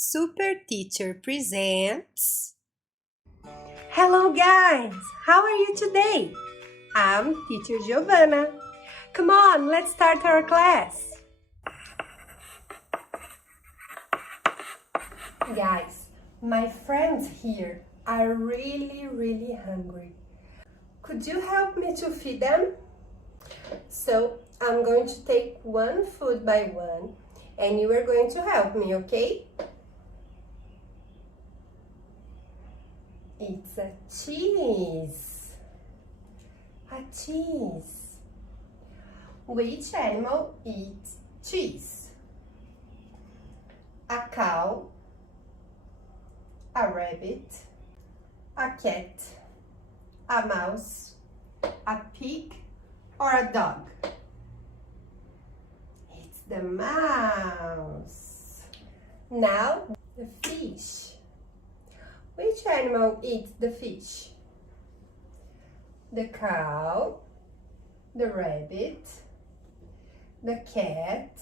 Super Teacher presents. Hello guys, how are you today? I'm Teacher Giovanna. Come on, let's start our class. Guys, my friends here are really hungry. Could you help me to feed them? So I'm going to take one food by one and you are going to help me, okay? It's a cheese. A cheese. Which animal eats cheese? A cow, a rabbit, a cat, a mouse, a pig, or a dog? It's the mouse. Now, the fish. Which animal eats the fish? The cow, the rabbit, the cat,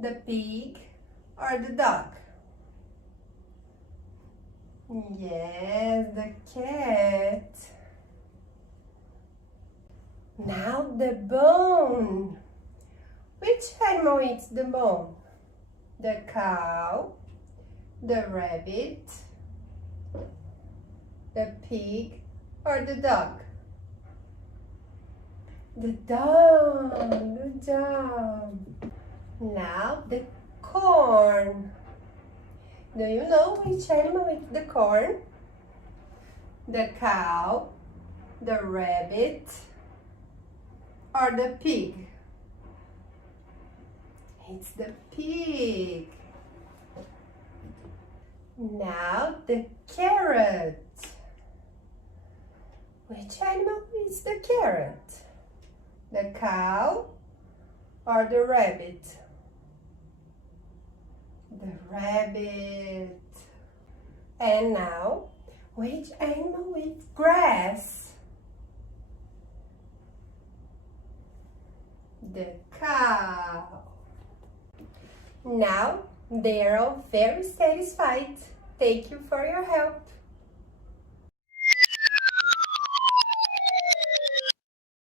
the pig, or the dog? Yes, the cat. Now the bone. Which animal eats the bone? The cow, the rabbit, the pig, or the dog? The dog. Good job. Now the corn. Do you know which animal eats the corn? The cow, the rabbit, or the pig? It's the pig. Now the carrot. Which animal eats the carrot? The cow or the rabbit? The rabbit. And now, which animal eats grass? The cow. Now, they are all very satisfied. Thank you for your help.